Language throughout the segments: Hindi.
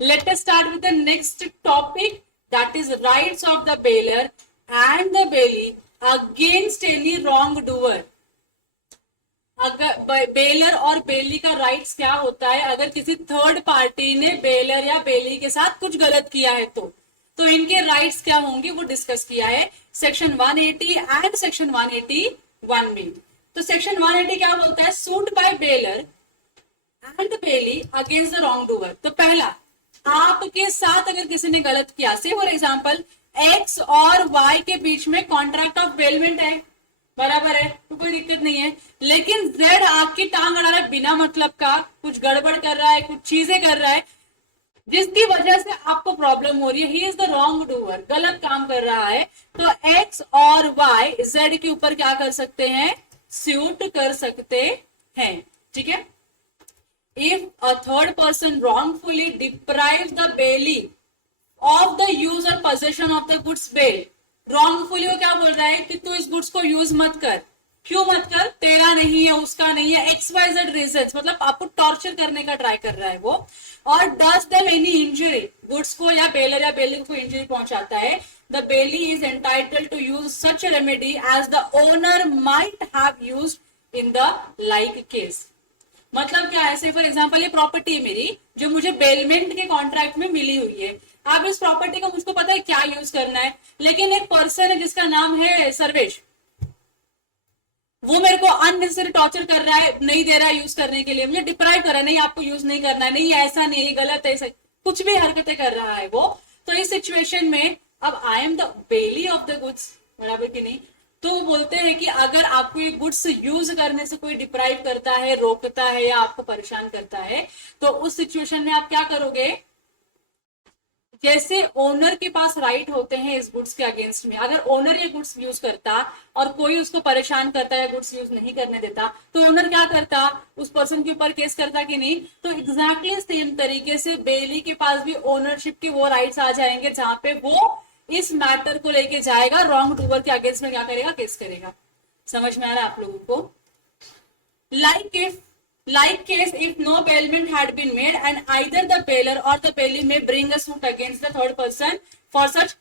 Let us start with the next topic, that is rights of the bailor and the bailee against any wrongdoer. अगर बेलर और बेली का राइट्स क्या होता है, अगर किसी थर्ड पार्टी ने बेलर या बेली के साथ कुछ गलत किया है तो इनके राइट्स क्या होंगे वो डिस्कस किया है सेक्शन 180 एंड सेक्शन 181 में। तो सेक्शन 180 क्या बोलता है, suit by bailor and bailee against the wrong doer. तो पहला, आपके साथ अगर किसी ने गलत किया, से फॉर एग्जाम्पल एक्स और वाई के बीच में कॉन्ट्रैक्ट ऑफ बेलमेंट है, बराबर है, तो कोई दिक्कत नहीं है, लेकिन जेड आपकी टांग अड़ा रहा है बिना मतलब का, कुछ गड़बड़ कर रहा है, कुछ चीजें कर रहा है जिसकी वजह से आपको प्रॉब्लम हो रही है, he is the wrong doer, गलत काम कर रहा है, तो एक्स और वाई जेड के ऊपर क्या कर सकते हैं, सूट कर सकते हैं। ठीक है, if a third person wrongfully deprives the bailee of the use or possession of the goods bail, wrongfully वो क्या बोल रहा है कि तू इस गुड्स को यूज मत कर, क्यों मत कर, तेरा नहीं है, उसका नहीं है, XYZ रीजंस, मतलब आपको टॉर्चर करने का ट्राई कर रहा है वो, और does them any injury, goods को या बेलर या बेली को इंजरी पहुंचाता है, the bailee is entitled to use such remedy as the owner might have used in the like case. मतलब क्या है, से फॉर एग्जाम्पल ये प्रॉपर्टी है मेरी जो मुझे बेलमेंट के कॉन्ट्रैक्ट में मिली हुई है, अब इस प्रॉपर्टी का मुझको पता है क्या यूज करना है, लेकिन एक पर्सन है जिसका नाम है सर्वेश, वो मेरे को अननेसेसरी टॉर्चर कर रहा है, नहीं दे रहा है यूज करने के लिए, मुझे डिप्राइव कर रहा है, नहीं आपको यूज नहीं करना है, नहीं ऐसा नहीं, गलत है, ऐसा कुछ भी हरकतें कर रहा है वो, तो इस सिचुएशन में अब I am the belly of the goods, बराबर की नहीं, तो वो बोलते हैं कि अगर आपको ये गुड्स यूज करने से कोई डिप्राइव करता है, रोकता है या आपको परेशान करता है, तो उस सिचुएशन में आप क्या करोगे, जैसे ओनर के पास राइट होते हैं इस गुड्स के अगेंस्ट में, अगर ओनर ये गुड्स यूज करता और कोई उसको परेशान करता है, गुड्स यूज नहीं करने देता, तो ओनर क्या करता, उस पर्सन के ऊपर केस करता कि नहीं, तो एग्जैक्टली सेम तरीके से बेली के पास भी ओनरशिप की वो राइट्स आ जाएंगे जहां पे वो इस मैटर को लेके जाएगा, रॉन्ग डूअर के अगेंस्ट में क्या करेगा, केस करेगा। समझ में आ रहा है आप लोगों को? Like case if no bailment had been made and either the bailor or the bailee may bring a suit against the third person for such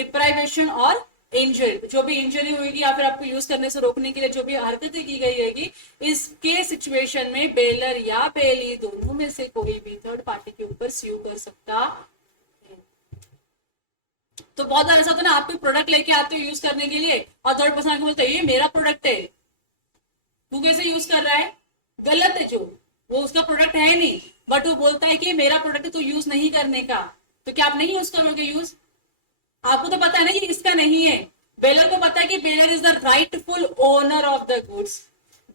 deprivation or injury, जो भी इंजरी होगी या फिर आपको यूज करने से रोकने के लिए जो भी हरकतें की गई रहेगी, इसके सिचुएशन में बेलर या बेली दोनों में से कोई भी थर्ड पार्टी के ऊपर स्यू कर सकता है। तो बहुत बार ऐसा होता है ना, आप कोई प्रोडक्ट लेके आते हो यूज करने के लिए और थर्ड पर्सन बोलते हैं ये मेरा प्रोडक्ट है, तू कैसे यूज कर रहा है, गलत है, जो वो उसका प्रोडक्ट है नहीं, बट वो बोलता है कि मेरा प्रोडक्ट है तो यूज नहीं करने का, तो क्या आप नहीं यूज करोगे यूज? आपको तो पता है ना ये इसका नहीं है, बेलर को पता है कि baler is the rightful owner of the goods,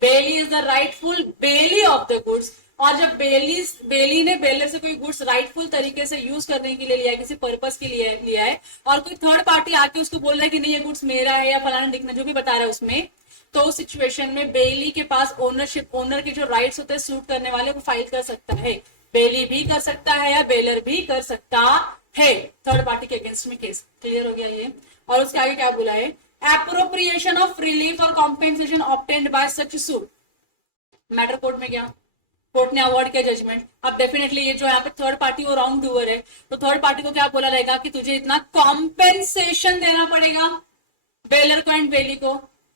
belly is the rightful belly of the goods, और जब बेली ने बेलर से कोई गुड्स राइटफुल तरीके से यूज करने के लिए लिया है, किसी पर्पस के लिए लिया है, और कोई थर्ड पार्टी आके उसको बोल रहा है कि नहीं ये गुड्स मेरा है या फलाना दिखना जो भी बता रहा है उसमें, तो उस सिचुएशन में बेली के पास ओनरशिप, ओनर के जो राइट्स होते हैं सूट करने वाले, वो फाइल कर सकता है, बेली भी कर सकता है या बेलर भी कर सकता है थर्ड पार्टी के अगेंस्ट में केस। क्लियर हो गया ये? और उसके आगे क्या बोला है, एप्रोप्रिएशन ऑफ रिलीफ और compensation obtained by such suit, matter court में गया, कोर्ट ने अवार्ड किया जजमेंट, अब डेफिनेटली ये जो यहाँ पे थर्ड पार्टी वो रॉन्ग डूअर है, तो थर्ड पार्टी को क्या बोला रहेगा कि तुझे इतना कॉम्पेंसेशन देना पड़ेगा बेलर को एंड बेली को,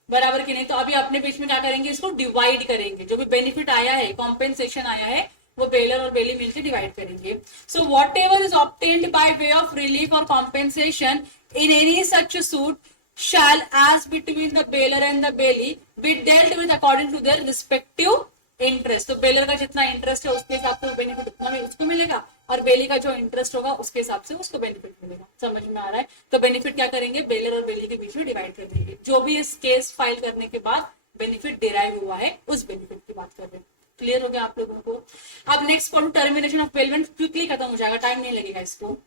बराबर की नहीं, तो अभी अपने बीच में क्या करेंगे, इसको डिवाइड करेंगे, जो भी बेनिफिट आया है, कॉम्पेंसेशन आया है, वो बेलर और बेली मिलकर डिवाइड करेंगे। So whatever is obtained by way of relief और compensation in any such suit shall as between the bailor and the bailee be dealt with according to their respective interest. तो बेलर का जितना इंटरेस्ट है उसके हिसाब से बेनिफिट उतना भी उसको मिलेगा, और बेली का जो इंटरेस्ट होगा उसके हिसाब से उसको बेनिफिट मिलेगा। समझ में आ रहा है? तो बेनिफिट क्या करेंगे, बेलर और बेली के बीच में डिवाइड कर देंगे, जो भी इस केस फाइल करने के बाद बेनिफिट डिराइव हुआ है उस बेनिफिट की बात कर रहे हैं। क्लियर हो गया आप लोगों को? अब next point, termination of bailment, quickly खत्म हो जाएगा, टाइम नहीं लगेगा इसको।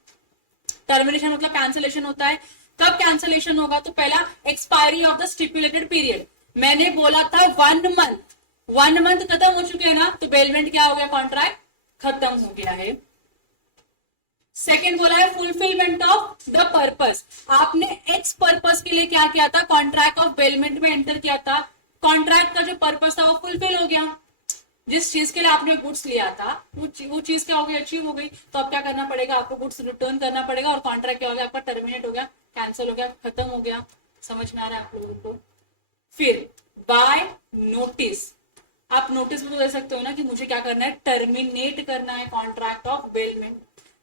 टर्मिनेशन मतलब कैंसिलेशन होता है, कब कैंसिलेशन होगा, तो पहला expiry of the stipulated period, मैंने बोला था 1 मंथ, 1 मंथ खत्म हो चुके हैं ना, तो बेलमेंट क्या हो गया, कॉन्ट्रैक्ट खत्म हो गया है। सेकेंड बोला है फुलफिलमेंट ऑफ द पर्पस, आपने एक्स पर्पस के लिए क्या किया था, कॉन्ट्रैक्ट ऑफ बेलमेंट में एंटर किया था, कॉन्ट्रैक्ट का जो पर्पस था वो फुलफिल हो गया, जिस चीज के लिए आपने गुड्स लिया था वो चीज क्या हो गई, अचीव हो गई, तो अब क्या करना पड़ेगा, आपको गुड्स रिटर्न करना पड़ेगा और कॉन्ट्रैक्ट क्या हो गया आपका, टर्मिनेट हो गया, कैंसिल हो गया, खत्म हो गया। समझ में आ रहा है आप लोगों को? फिर बाय नोटिस, आप नोटिस में तो दे सकते हो ना कि मुझे क्या करना है, टर्मिनेट करना है contract of bailment.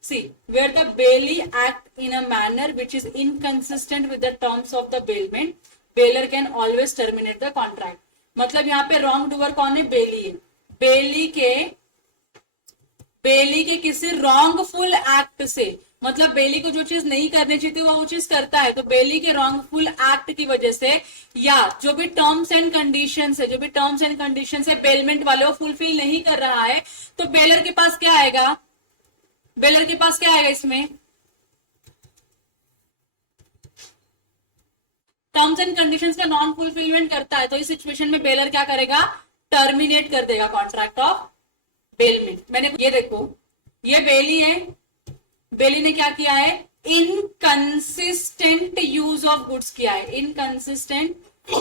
See where the bailee act in a manner which is inconsistent with the terms of the bailment, bailor can always terminate the contract. मतलब यहाँ पे रॉन्ग डूअर कौन है, बेली है। बेली के किसी रॉन्गफुल एक्ट से, मतलब बेली को जो चीज नहीं करनी चाहिए थी वो चीज करता है, तो बेली के रॉन्गफुल एक्ट की वजह से या जो भी टर्म्स एंड कंडीशंस है, जो भी टर्म्स एंड कंडीशंस है बेलमेंट वाले वो फुलफिल नहीं कर रहा है, तो बेलर के पास क्या आएगा, बेलर के पास क्या आएगा, इसमें टर्म्स एंड कंडीशंस का नॉन फुलफिलमेंट करता है, तो इस सिचुएशन में बेलर क्या करेगा, टर्मिनेट कर देगा कॉन्ट्रैक्ट ऑफ बेलमेंट। मैंने ये देखो, ये बेली है, बेली ने क्या किया है, इनकंसिस्टेंट यूज ऑफ गुड्स किया है, इनकंसिस्टेंट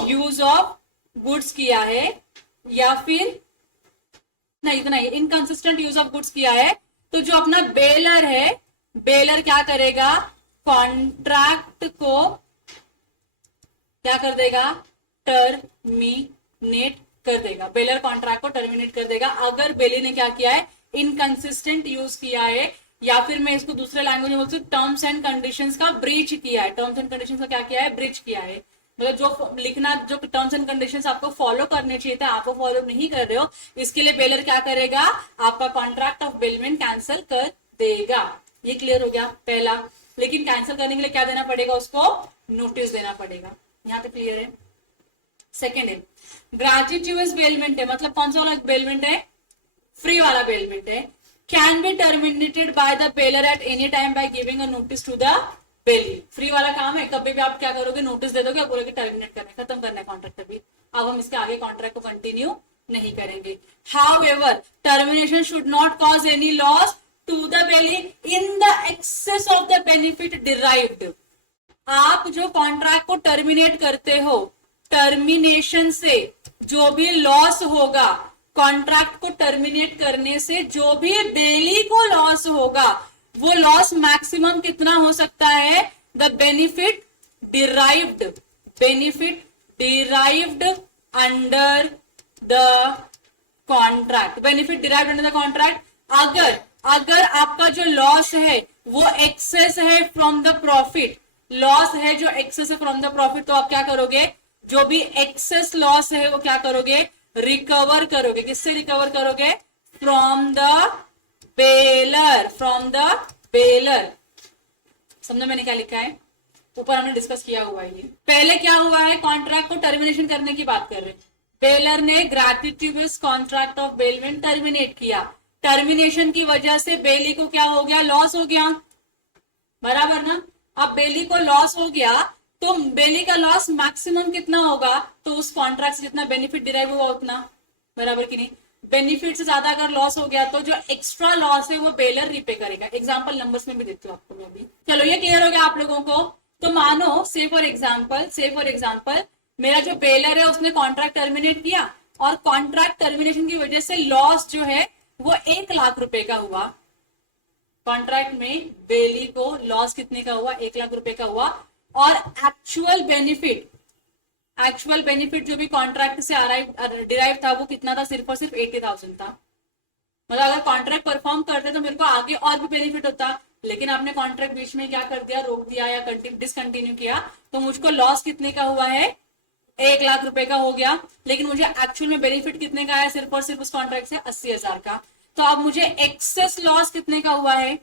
यूज ऑफ गुड्स किया है, या फिर नहीं इतना ही, इनकंसिस्टेंट यूज ऑफ गुड्स किया है। तो जो अपना बेलर है, बेलर क्या करेगा, कॉन्ट्रैक्ट को क्या कर देगा, टर्मिनेट कर देगा, बेलर कॉन्ट्रैक्ट को टर्मिनेट कर देगा अगर बेली ने क्या किया है, इनकंसिस्टेंट यूज किया है, या फिर मैं इसको दूसरे लैंग्वेज में बोलती हूँ टर्म्स एंड कंडीशंस का ब्रीच किया है, टर्म्स एंड कंडीशंस का क्या किया है, ब्रीच किया है। मतलब जो लिखना, जो टर्म्स एंड कंडीशंस आपको फॉलो करने चाहिए थे आप वो फॉलो नहीं कर रहे हो, इसके लिए बेलर क्या करेगा, आपका कॉन्ट्रैक्ट ऑफ बेलमेंट कैंसिल कर देगा। ये क्लियर हो गया पहला। लेकिन कैंसिल करने के लिए क्या देना पड़ेगा, उसको नोटिस देना पड़ेगा। यहाँ पे क्लियर है। सेकेंड है ग्रेच्युटोस बेलमेंट है, मतलब कौन सा वाला बेलमेंट है, फ्री वाला बेलमेंट है। Can be terminated by the bailor at any time by giving a notice to the bailee. Free वाला काम है, कभी भी आप क्या करोगे, नोटिस दे दोगे, आप बोलोगे टर्मिनेट करना है, खत्म करना है कॉन्ट्रैक्ट। अभी अब हम इसके आगे कॉन्ट्रैक्ट को कंटिन्यू नहीं करेंगे। However termination should not cause any loss to the bailee in the excess of the benefit derived. आप जो कॉन्ट्रैक्ट को टर्मिनेट करते हो, टर्मिनेशन से जो भी लॉस होगा, कॉन्ट्रैक्ट को टर्मिनेट करने से जो भी बेली को लॉस होगा, वो लॉस मैक्सिमम कितना हो सकता है, the benefit derived, benefit derived under the contract, benefit derived under the contract. अगर आपका जो लॉस है वो एक्सेस है फ्रॉम द प्रॉफिट, लॉस है जो एक्सेस है फ्रॉम द प्रॉफिट, तो आप क्या करोगे, जो भी एक्सेस लॉस है वो क्या करोगे, रिकवर करोगे। किससे रिकवर करोगे, from the baler, from the baler. समझो मैंने क्या लिखा है, ऊपर हमने डिस्कस किया हुआ है। ये पहले क्या हुआ है, कॉन्ट्रैक्ट को टर्मिनेशन करने की बात कर रहे हैं। बेलर ने ग्रेच्युटोस कॉन्ट्रैक्ट ऑफ बेलमेंट टर्मिनेट किया, टर्मिनेशन की वजह से बेली को क्या हो गया, लॉस हो गया, बराबर ना। अब बेली को लॉस हो गया तो बेली का लॉस मैक्सिमम कितना होगा, तो उस कॉन्ट्रैक्ट से जितना बेनिफिट डिराइव हुआ उतना, बराबर कि नहीं। बेनिफिट से ज्यादा अगर लॉस हो गया तो जो एक्स्ट्रा लॉस है वो बेलर रिपे करेगा। एग्जांपल नंबर्स में भी देती हूँ आपको मैं भी। चलो ये क्लियर हो गया आप लोगों को। तो मानो से फॉर एग्जांपल मेरा जो बेलर है उसने कॉन्ट्रैक्ट टर्मिनेट किया और कॉन्ट्रैक्ट टर्मिनेशन की वजह से लॉस जो है वो 1,00,000 रुपए का हुआ। कॉन्ट्रैक्ट में बेली को लॉस कितने का हुआ, 1,00,000 रुपए का हुआ। और एक्चुअल बेनिफिट जो भी कॉन्ट्रैक्ट से डिराइव था वो कितना था, सिर्फ और सिर्फ 80,000 था। मतलब अगर कॉन्ट्रैक्ट परफॉर्म करते तो मेरे को आगे और भी बेनिफिट होता, लेकिन आपने कॉन्ट्रैक्ट बीच में क्या कर दिया, रोक दिया या डिसकंटिन्यू किया, तो मुझको लॉस कितने का हुआ है, 1,00,000 रुपए का हो गया। लेकिन मुझे एक्चुअल में बेनिफिट कितने का है, सिर्फ और सिर्फ उस कॉन्ट्रैक्ट से 80,000 का। तो अब मुझे एक्सेस लॉस कितने का हुआ है,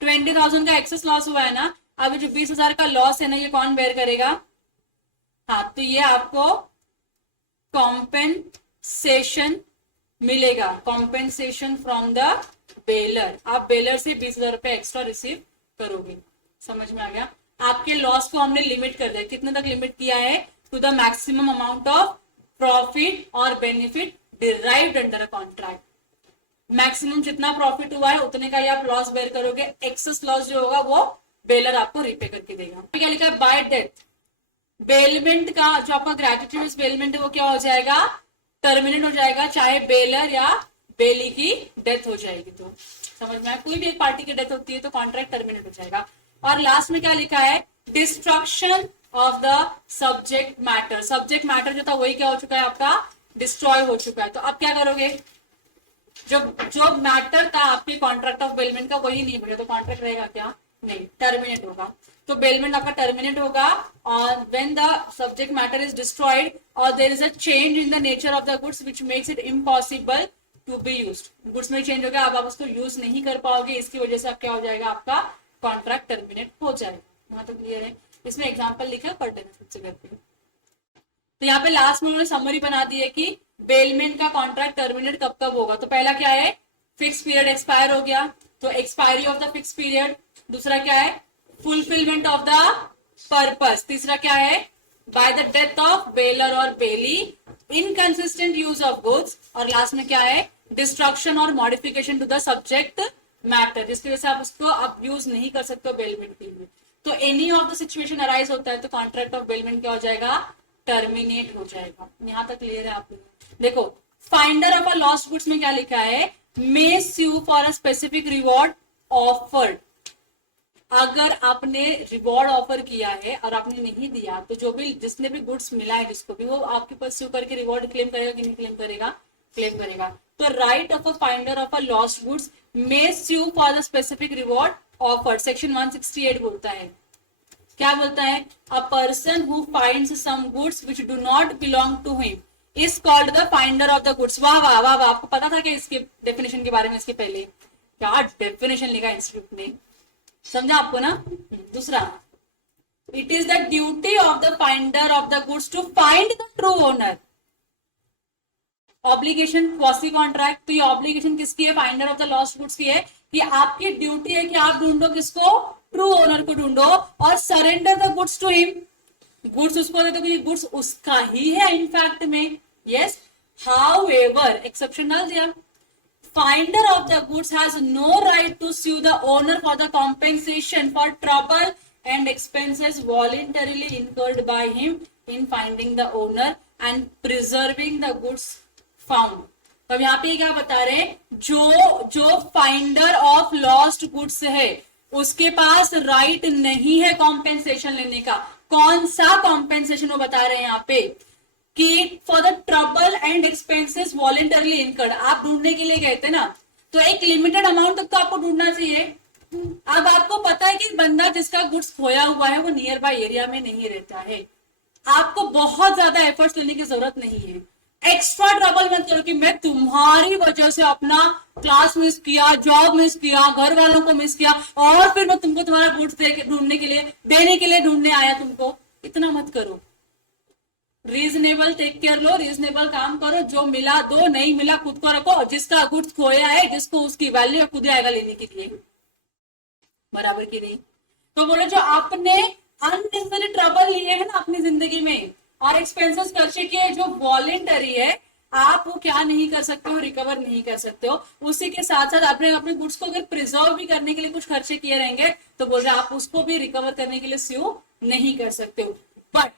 20,000 का एक्सेस लॉस हुआ है ना। अब जो 20,000 का लॉस है ना, ये कौन बेयर करेगा, हाँ, तो ये आपको कॉम्पेंसेशन मिलेगा, कॉम्पेंसेशन फ्रॉम द बेलर। आप बेलर से 20,000 रुपए एक्स्ट्रा रिसीव करोगे। समझ में आ गया। आपके लॉस को हमने लिमिट कर दिया, कितने तक लिमिट किया है, to the maximum amount of profit और benefit derived under a contract. Maximum जितना प्रॉफिट हुआ है उतने का ही आप लॉस बेयर करोगे, एक्सेस लॉस जो होगा वो बेलर आपको रिपे करके देगा। क्या लिखा है, बाय डेथ बेलमेंट का जो आपका ग्रेच्युटोस बेलमेंट है वो क्या हो जाएगा, टर्मिनेट हो जाएगा, चाहे बेलर या बेली की डेथ हो जाएगी। तो समझ में आया, कोई भी एक पार्टी की डेथ होती है तो कॉन्ट्रैक्ट टर्मिनेट हो जाएगा। और लास्ट में क्या लिखा है, destruction of the subject matter. Subject matter जो था वही क्या हो चुका है आपका, डिस्ट्रॉय हो चुका है। तो अब क्या करोगे, जो जो मैटर था आपके कॉन्ट्रैक्ट ऑफ बेलमेंट का वही नहीं बचा, तो कॉन्ट्रैक्ट रहेगा क्या, नहीं, टर्मिनेट होगा। तो बेलमेंट आपका टर्मिनेट होगा और when the subject matter is destroyed और there is a change in the nature of the goods which makes it impossible to be used. Goods में चेंज हो गया, अब आप उसको यूज नहीं कर पाओगे, इसकी वजह से आप क्या हो जाएगा, आपका कॉन्ट्रैक्ट टर्मिनेट हो जाएगा। यहाँ तो क्लियर है। इसमें एग्जाम्पल लिखा है, पढ़ लेना खुद से करके। तो यहाँ पे लास्ट में उन्होंने समरी बना दी है कि बेलमेंट का कॉन्ट्रैक्ट टर्मिनेट कब कब होगा। तो पहला क्या है, फिक्स पीरियड एक्सपायर हो गया, तो expiry of the fix period. दूसरा क्या है, फुलफिलमेंट ऑफ द पर्पस। तीसरा क्या है, by the death of bailor और bailee, inconsistent use of goods. और लास्ट में क्या है, डिस्ट्रक्शन और modification to the subject matter, जिसकी वजह से आप उसको अब यूज नहीं कर सकते हो बेलमेंट के लिए। तो any of the situation arise होता है तो कॉन्ट्रैक्ट ऑफ बेलमेंट क्या हो जाएगा, टर्मिनेट हो जाएगा। यहां तक क्लियर है आप लोग। देखो finder of a lost goods में क्या लिखा है, may sue for a specific reward offered. अगर आपने रिवॉर्ड ऑफर किया है और आपने नहीं दिया तो जो भी जिसने भी गुड्स मिला है जिसको भी, वो आपके पास स्यू करके रिवॉर्ड क्लेम करेगा कि नहीं क्लेम करेगा, क्लेम करेगा। तो right of a finder of a lost goods may sue for the specific reward offered, section 168 बोलता है। क्या बोलता है, a person who finds some goods which do not belong to him is called the finder of the goods. वाह वाह वाह वाह, आपको पता था कि इसके डेफिनेशन के बारे में, इसके पहले क्या डेफिनेशन लिखा इंस्टीट्यूट ने, समझा आपको ना। दूसरा, it is the duty of the finder of the goods to find the true owner. Obligation quasi contract, तो ये ऑब्लिगेशन किसकी है, finder of the lost goods की है, कि आपकी ड्यूटी है कि आप ढूंढो किसको, ट्रू ओनर को ढूंढो और surrender the goods to him. Goods उसको दे दो कि गुड्स उसका ही है इनफैक्ट में। यस, हाउएवर एक्सेप्शन डाल दिया, finder of the goods has no right to sue the owner for the compensation for trouble and expenses voluntarily incurred by him in finding the owner and preserving the goods found। तो यहाँ पे क्या बता रहे हैं, जो फाइंडर ऑफ लॉस्ट गुड्स है उसके पास राइट नहीं है कॉम्पेंसेशन लेने का। कौन सा कॉम्पेंसेशन वो बता रहे हैं यहाँ पे, कि for the trouble and expenses voluntarily incurred. आप ढूंढने के लिए गए थे ना, तो एक लिमिटेड अमाउंट तक तो आपको ढूंढना चाहिए। अब आपको पता है कि बंदा जिसका गुड्स खोया हुआ है वो नियर बाय एरिया में नहीं रहता है, आपको बहुत ज्यादा एफर्ट्स लेने की जरूरत नहीं है। एक्स्ट्रा ट्रबल मत करो कि मैं तुम्हारी वजह से अपना क्लास मिस किया, जॉब मिस किया, घर वालों को मिस किया और फिर मैं तुमको तुम्हारा गुड्स ढूंढने के लिए देने के लिए ढूंढने आया तुमको। इतना मत करो, रीजनेबल टेक केयर लो, रीजनेबल काम करो, जो मिला दो, नहीं मिला खुद को रखो। जिसका गुड्स खोया है, जिसको उसकी वैल्यू खुद आएगा लेने के लिए, बराबर की नहीं। तो बोले जो आपने अननेसेसरी ट्रबल लिए है ना अपनी जिंदगी में और एक्सपेंसेस खर्चे किए, जो वॉलेंटरी है, आप वो क्या नहीं कर सकते हो, रिकवर नहीं कर सकते हो। उसी के साथ साथ आपने अपने गुड्स को अगर प्रिजर्व भी करने के लिए कुछ खर्चे किए रहेंगे तो बोल रहे आप उसको भी रिकवर करने के लिए स्यू नहीं कर सकते हो। बट,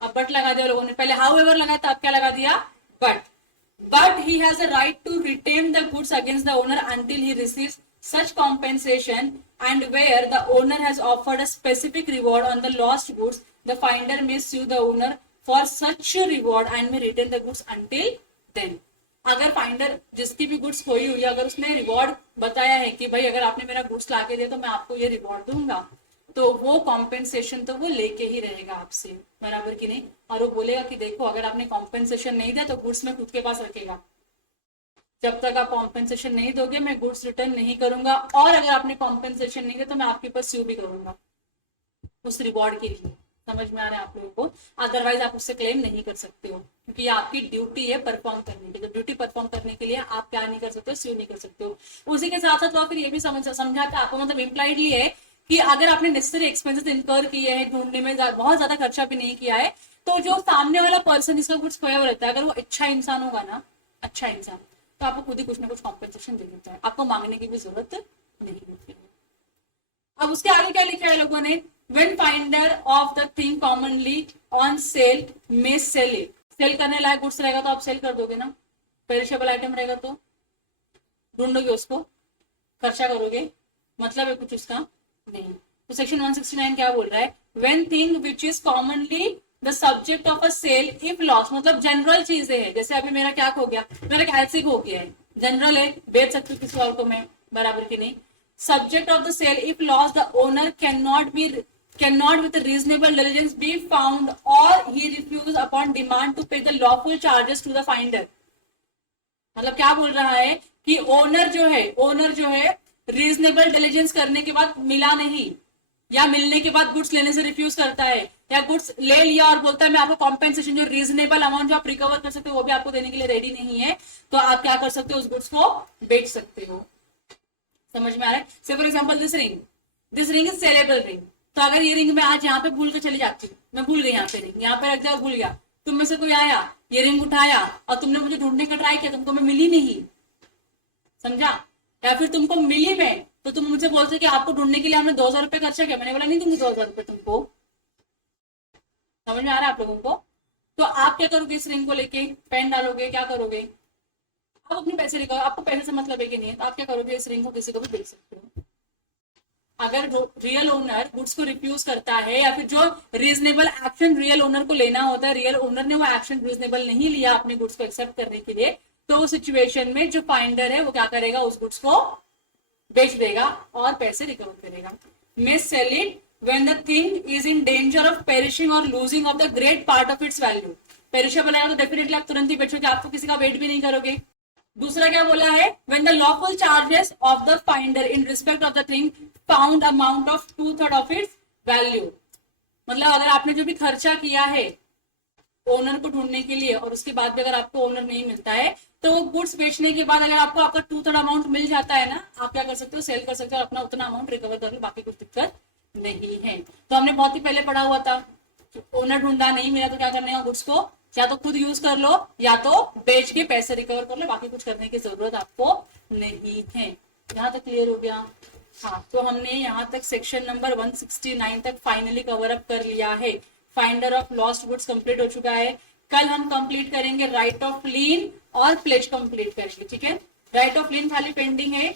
अब बट लगा दिया लोगों ने, पहले हाउ एवर लगाया था, अब क्या लगा दिया, but he has a right to retain the goods against the owner until he receives such compensation, and where the owner has offered a specific reward on the lost goods, the finder may sue the owner for such reward and may retain the goods until then। अगर फाइंडर जिसकी भी गुड्स खोई हुई है, अगर उसने रिवॉर्ड बताया है कि भाई अगर आपने मेरा गुड्स लाके दिया तो मैं आपको ये रिवॉर्ड दूंगा, तो वो कॉम्पेंसेशन तो वो लेके ही रहेगा आपसे, बराबर की नहीं। और वो बोलेगा कि देखो अगर आपने कॉम्पेंसेशन नहीं दिया तो गुड्स में खुद के पास रखेगा, जब तक आप कॉम्पेंसेशन नहीं दोगे मैं गुड्स रिटर्न नहीं करूंगा, और अगर आपने कॉम्पेंसेशन नहीं दिया तो मैं आपके पास स्यू भी करूंगा उस रिवॉर्ड के लिए। समझ में आ रहा है आप लोगों को? अदरवाइज आप उससे क्लेम नहीं कर सकते हो, क्योंकि ये आपकी ड्यूटी है परफॉर्म करने की। तो ड्यूटी परफॉर्म करने के लिए आप क्या नहीं कर सकते हो, स्यू नहीं कर सकते हो। उसी के साथ साथ फिर ये भी समझाता आपको, मतलब इम्प्लाइडली है कि अगर आपने नेसेसरी एक्सपेंसेस इनकर किए हैं, ढूंढने में बहुत ज्यादा खर्चा भी नहीं किया है, तो जो सामने वाला पर्सन जिसका कुछ खोया हुआ रहता है, अगर वो अच्छा इंसान होगा ना, अच्छा इंसान, तो आपको खुद ही कुछ ना कुछ कॉम्पेंसेशन दे देता है, आपको मांगने की भी जरूरत नहीं होती है। अब उसके आगे क्या लिखा है लोगों ने, when finder of the thing commonly on sale may sell it, sale करने लायक गुड्स रहेगा तो आप सेल कर दोगे ना, पेरिशेबल आइटम रहेगा तो ढूंढोगे उसको, खर्चा करोगे, मतलब है कुछ उसका नहीं। तो सेक्शन 169 क्या बोल रहा है, when thing which is commonly the subject of a sale if loss, मतलब जनरल चीजें हैं, जैसे अभी मेरा क्या खो गया, मेरा कैल्सी खो गया है, जनरल है, बेच सकती हूँ किसी और को मैं, बराबर की नहीं। Subject of the sale if lost the owner can not with reasonable diligence be found और he refuse upon demand to pay the lawful charges to the finder. मतलब क्या बोल रहा है कि ओनर जो है रीजनेबल डिलीजेंस करने के बाद मिला नहीं, या मिलने के बाद गुड्स लेने से रिफ्यूज करता है, या गुड्स ले लिया और बोलता है मैं आपको कॉम्पेंसेशन, जो रीजनेबल अमाउंट जो आप रिकवर कर सकते हो वो भी आपको देने के लिए रेडी नहीं है, तो आप क्या कर सकते हो, उस गुड्स को बेच सकते हो। समझ में आ रहा है? से for example this ring is saleable ring, तो अगर ये रिंग मैं आज यहाँ पे भूल के चली जाती हूँ, मैं भूल गई यहाँ पे रिंग, यहाँ पे रख दिया और भूल गया, तुम में से कोई आया, ये रिंग उठाया और तुमने मुझे ढूंढने का ट्राई किया, तुमको मैं मिली नहीं, समझा, या फिर तुमको मिली मैं, तो तुम मुझे बोलते कि आपको ढूंढने के लिए हमने 2000 रुपए खर्चा किया, मैंने बोला नहीं दूंगी 2000 रुपए तुमको। समझ में आ रहा है आप लोगों को? तो आप क्या करोगे, इस रिंग को लेके पेन डालोगे, क्या करोगे, आप अपने पैसे रिकवर, आपको पैसे से मतलब है कि नहीं है, तो आप क्या करोगे, इस रिंग को किसी को भी बेच सकते हो। अगर रियल ओनर गुड्स को रिफ्यूज करता है, या फिर जो रीजनेबल एक्शन रियल ओनर को लेना होता है, रियल ओनर ने वो एक्शन रीजनेबल नहीं लिया अपने गुड्स को एक्सेप्ट करने के लिए, तो उस सिचुएशन में जो फाइंडर है वो क्या करेगा, उस गुड्स को बेच देगा और पैसे रिकवर करेगा। May sell it when the thing is in danger of perishing और losing of the great part of its value. Perishable है तो डेफिनेटली आप तुरंत ही बेचोगे, आप तो किसी का वेट भी नहीं करोगे। दूसरा क्या बोला है, when the lawful charges of the finder in respect of the thing found amount of 2/3 of its value. मतलब अगर आपने जो भी खर्चा किया है ओनर को ढूंढने के लिए और उसके बाद भी अगर आपको ओनर नहीं मिलता है, तो वो गुड्स बेचने के बाद अगर आपको आपका 2/3 अमाउंट मिल जाता है ना, आप क्या कर सकते हो, सेल कर सकते हो और अपना उतना अमाउंट रिकवर कर लो, बाकी कुछ दिक्कत नहीं है। तो हमने बहुत ही पहले पढ़ा हुआ था, ओनर ढूंढा नहीं मिला तो क्या करने का, गुड्स को या तो खुद यूज कर लो या तो बेच के पैसे रिकवर कर लो, बाकी कुछ करने की जरूरत आपको नहीं है। यहाँ तक क्लियर हो गया? हाँ, तो हमने यहाँ तक सेक्शन नंबर 169 तक फाइनली कवर अप कर लिया है। Finder of lost goods complete हो चुका है। कल हम कंप्लीट करेंगे राइट ऑफ लीन और प्लेज कंप्लीट करेंगे, ठीक है। राइट ऑफ लीन खाली पेंडिंग है,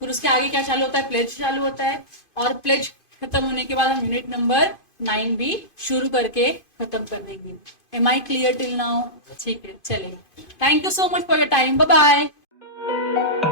फिर उसके आगे क्या चालू होता है, प्लेज चालू होता है, और प्लेज खत्म होने के बाद हम यूनिट नंबर 9 भी शुरू करके खत्म कर देंगे। Am I clear till now? ठीक है, चलिए, thank you so much for your time, bye bye.